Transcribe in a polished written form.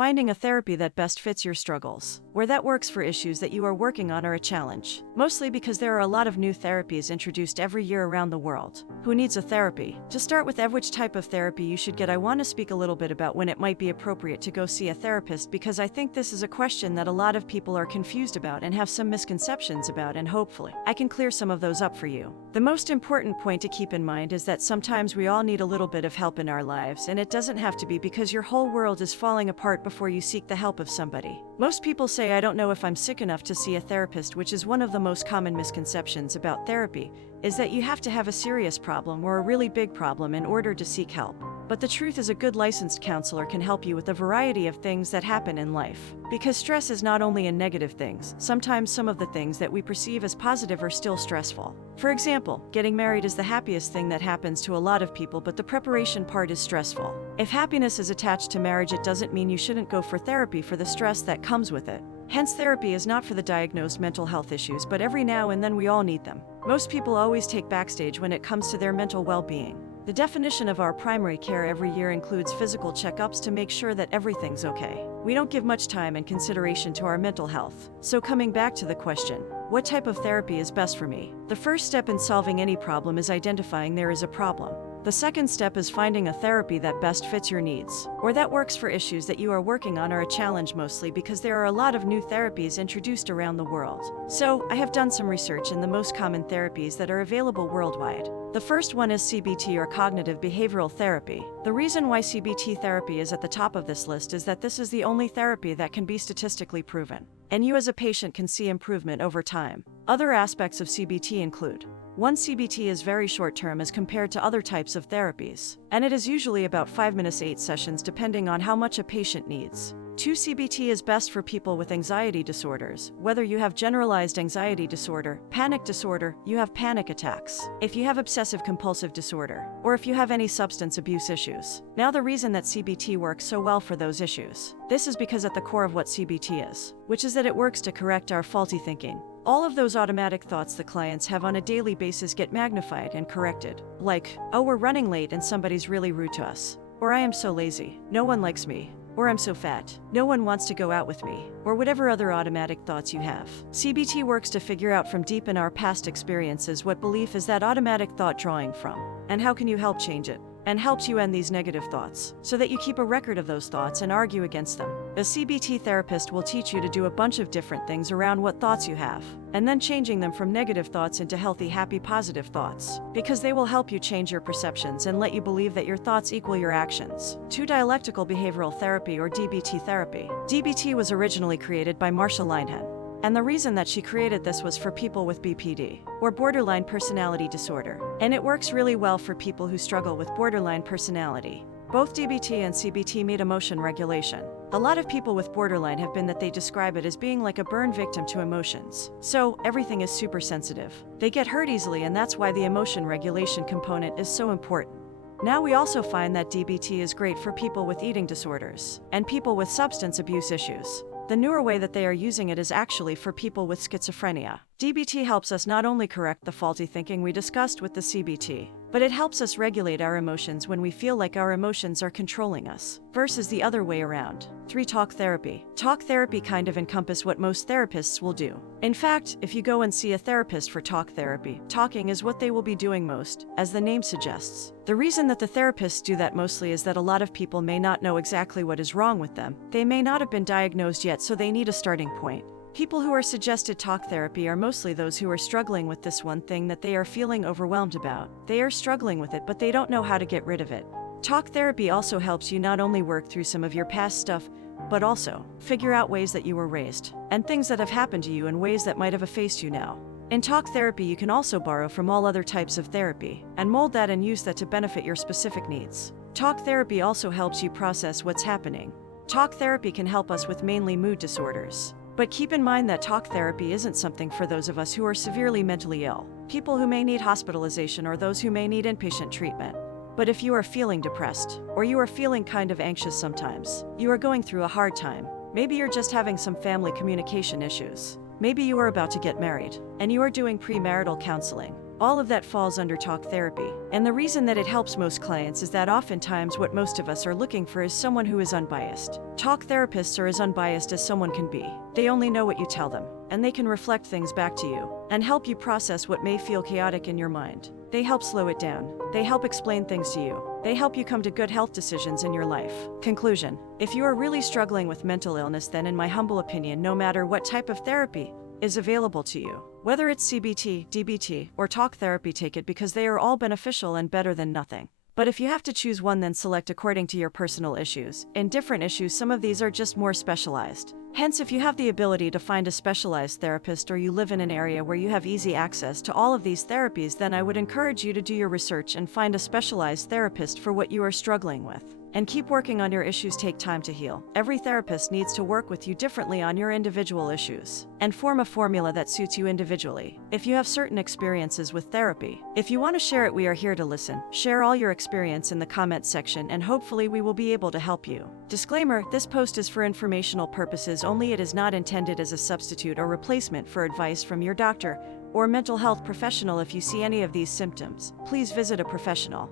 finding a therapy that best fits your struggles, where that works for issues that you are working on are a challenge, mostly because there are a lot of new therapies introduced every year around the world. Who needs a therapy? To start with which type of therapy you should get, I want to speak a little bit about when it might be appropriate to go see a therapist, because I think this is a question that a lot of people are confused about and have some misconceptions about, and hopefully I can clear some of those up for you. The most important point to keep in mind is that sometimes we all need a little bit of help in our lives, and it doesn't have to be because your whole world is falling apart before you seek the help of somebody. Most people say, I don't know if I'm sick enough to see a therapist, which is one of the most common misconceptions about therapy, is that you have to have a serious problem or a really big problem in order to seek help. But the truth is, a good licensed counselor can help you with a variety of things that happen in life. Because stress is not only in negative things, sometimes some of the things that we perceive as positive are still stressful. For example, getting married is the happiest thing that happens to a lot of people, but the preparation part is stressful. If happiness is attached to marriage, it doesn't mean you shouldn't go for therapy for the stress that comes with it. Hence, therapy is not for the diagnosed mental health issues, but every now and then we all need them. Most people always take backstage when it comes to their mental well-being. The definition of our primary care every year includes physical checkups to make sure that everything's okay. We don't give much time and consideration to our mental health. So coming back to the question, what type of therapy is best for me? The first step in solving any problem is identifying there is a problem. The second step is finding a therapy that best fits your needs, or that works for issues that you are working on are a challenge, mostly because there are a lot of new therapies introduced around the world. So, I have done some research in the most common therapies that are available worldwide. The first one is CBT, or Cognitive Behavioral Therapy. The reason why CBT therapy is at the top of this list is that this is the only therapy that can be statistically proven, and you as a patient can see improvement over time. Other aspects of CBT include: 1. CBT is very short-term as compared to other types of therapies, and it is usually about 5 minutes 8 sessions depending on how much a patient needs. 2. CBT is best for people with anxiety disorders, whether you have generalized anxiety disorder, panic disorder, you have panic attacks, if you have obsessive compulsive disorder, or if you have any substance abuse issues. Now, the reason that CBT works so well for those issues, this is because at the core of what CBT is, which is that it works to correct our faulty thinking. All of those automatic thoughts the clients have on a daily basis get magnified and corrected. Like, oh, we're running late and somebody's really rude to us. Or I am so lazy, no one likes me. Or I'm so fat, no one wants to go out with me. Or whatever other automatic thoughts you have. CBT works to figure out from deep in our past experiences what belief is that automatic thought drawing from, and how can you help change it, and helps you end these negative thoughts, so that you keep a record of those thoughts and argue against them. A CBT therapist will teach you to do a bunch of different things around what thoughts you have, and then changing them from negative thoughts into healthy, happy, positive thoughts, because they will help you change your perceptions and let you believe that your thoughts equal your actions. 2. Dialectical Behavioral Therapy, or DBT therapy. DBT was originally created by Marsha Linehan, and the reason that she created this was for people with BPD, or borderline personality disorder. And it works really well for people who struggle with borderline personality. Both DBT and CBT meet emotion regulation. A lot of people with borderline have been that they describe it as being like a burn victim to emotions. So, everything is super sensitive. They get hurt easily, and that's why the emotion regulation component is so important. Now, we also find that DBT is great for people with eating disorders and people with substance abuse issues. The newer way that they are using it is actually for people with schizophrenia. DBT helps us not only correct the faulty thinking we discussed with the CBT, but it helps us regulate our emotions when we feel like our emotions are controlling us, versus the other way around. 3. Talk therapy. Talk therapy kind of encompasses what most therapists will do. In fact, if you go and see a therapist for talk therapy, talking is what they will be doing most, as the name suggests. The reason that the therapists do that mostly is that a lot of people may not know exactly what is wrong with them. They may not have been diagnosed yet, so they need a starting point. People who are suggested talk therapy are mostly those who are struggling with this one thing that they are feeling overwhelmed about. They are struggling with it, but they don't know how to get rid of it. Talk therapy also helps you not only work through some of your past stuff, but also figure out ways that you were raised, and things that have happened to you in ways that might have effaced you now. In talk therapy, you can also borrow from all other types of therapy, and mold that and use that to benefit your specific needs. Talk therapy also helps you process what's happening. Talk therapy can help us with mainly mood disorders. But keep in mind that talk therapy isn't something for those of us who are severely mentally ill, people who may need hospitalization, or those who may need inpatient treatment. But if you are feeling depressed, or you are feeling kind of anxious sometimes, you are going through a hard time, maybe you're just having some family communication issues, maybe you are about to get married, and you are doing premarital counseling, All of that falls under talk therapy. And the reason that it helps most clients is that oftentimes what most of us are looking for is someone who is unbiased. Talk therapists are as unbiased as someone can be. They only know what you tell them, and they can reflect things back to you and help you process what may feel chaotic in your mind. They help slow it down. They help explain things to you. They help you come to good health decisions in your life. Conclusion: if you are really struggling with mental illness, then in my humble opinion, no matter what type of therapy is available to you, whether it's CBT, DBT, or talk therapy, take it, because they are all beneficial and better than nothing. But if you have to choose one, then select according to your personal issues. In different issues, some of these are just more specialized. Hence, if you have the ability to find a specialized therapist, or you live in an area where you have easy access to all of these therapies, then I would encourage you to do your research and find a specialized therapist for what you are struggling with. And keep working on your issues. Take time to heal. Every therapist needs to work with you differently on your individual issues and form a formula that suits you individually. If you have certain experiences with therapy, if you want to share it, we are here to listen. Share all your experience in the comment section, and hopefully we will be able to help you. Disclaimer: this post is for informational purposes only. It is not intended as a substitute or replacement for advice from your doctor or mental health professional. If you see any of these symptoms, please visit a professional.